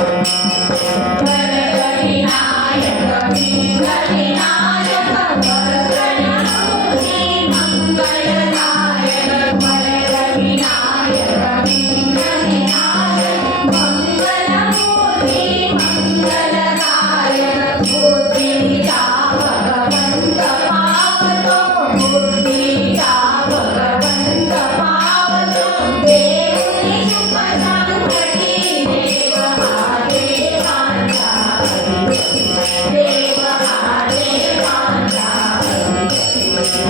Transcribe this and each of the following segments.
Thank you.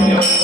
Hallelujah.